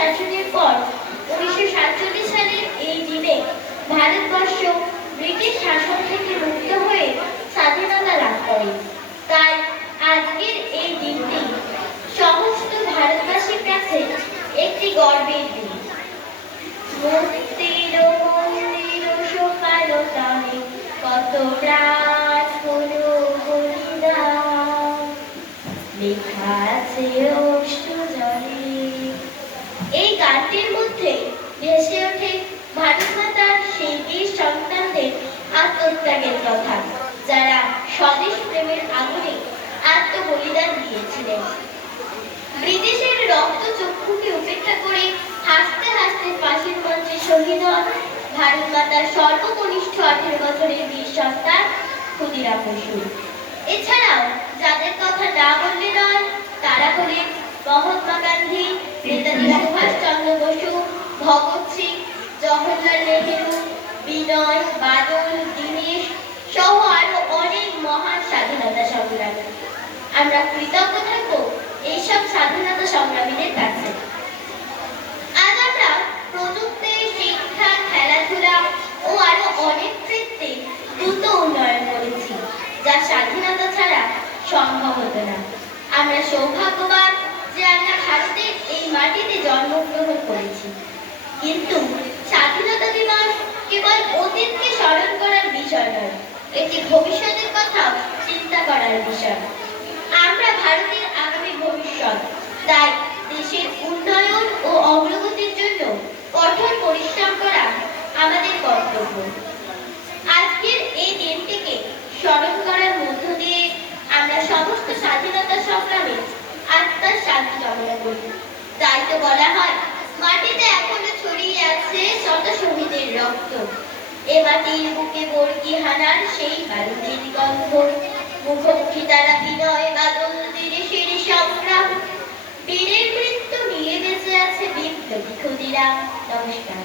শাসনের পর 1947 সালের এই দিনে ভারতবর্ষ ব্রিটিশ শাসন থেকে মুক্ত হয়ে স্বাধীনতা লাভ করে। তাই আজকের এই দিনটি সমস্ত ভারতবাসীর কাছে একটি গর্বের দিন। মুক্তির মন্দির সকালতায় কত প্রাণ হলো বলিদান, লেখা আছে অশ্রু জলে। এই গানটির মধ্যে ভেসে ওঠে ভারত মাতার সেই বীর সন্তানদের আত্মত্যাগের কথা, যারা স্বদেশ প্রেমের আগুনে আত্মবলিদান দিয়েছিলেন। ব্রিটিশের রক্ত চক্ষুকে উপেক্ষা করে হাসতে হাসতে ফাঁসির মঞ্চে শহীদ হন ভারত মাতার সর্বকনিষ্ঠ 18 বছরের বীর সন্তান ক্ষুদিরাম বসু। এছাড়াও যাদের কথা না বললে নয়, তারা হলেন মহাত্মা গান্ধী, নেতাজি সুভাষ চন্দ্র বসু, ভগৎ সিং, জওহরলাল নেহেরু, বিনয়, বাদল, দীনেশ সহ আরো অনেক মহান স্বাধীনতা সংগ্রামী। আমরা কৃতজ্ঞ থাকবো এইসব স্বাধীনতা সংগ্রামীদের কাছে। আজ আমরা প্রযুক্তি, শিক্ষা, খেলাধুলা ও আরো অনেক ক্ষেত্রে দ্রুত উন্নয়ন করেছি, যা স্বাধীনতা ছাড়া সম্ভব হতো না। আমরা সৌভাগ্যবান যে আমরা ভারতের এই মাটিতে জন্মগ্রহণ করেছি। কিন্তু স্বাধীনতা দিবস কেবল অতীতকে স্মরণ করার বিষয় নয়, এটি ভবিষ্যতের কথা চিন্তা করার বিষয়। আমরা ভারতের আগামী ভবিষ্যৎ, তাই দেশের উন্নয়ন ও অগ্রগতির জন্য কঠোর পরিশ্রম করা আমাদের কর্তব্য। আজকের এই দিনটিকে স্মরণ করার মধ্য দিয়ে আমরা সমস্ত স্বাধীনতা সংগ্রামে আত্মার শান্তি কামনা করি। তাই তো বলা হয়, মাটিতে এখনো ছড়িয়ে আছে শত শহীদের রক্ত, এ মাটির বুকে বর্গি হানার সেই বারুদের গন্ধ। মুখোমুখি তারা বিনয়, বাদল, দীনেশের সংগ্রাম, বীরের মৃত্যু নিয়ে বেঁচে আছে বিপ্লবী ক্ষুদিরাম। নমস্কার।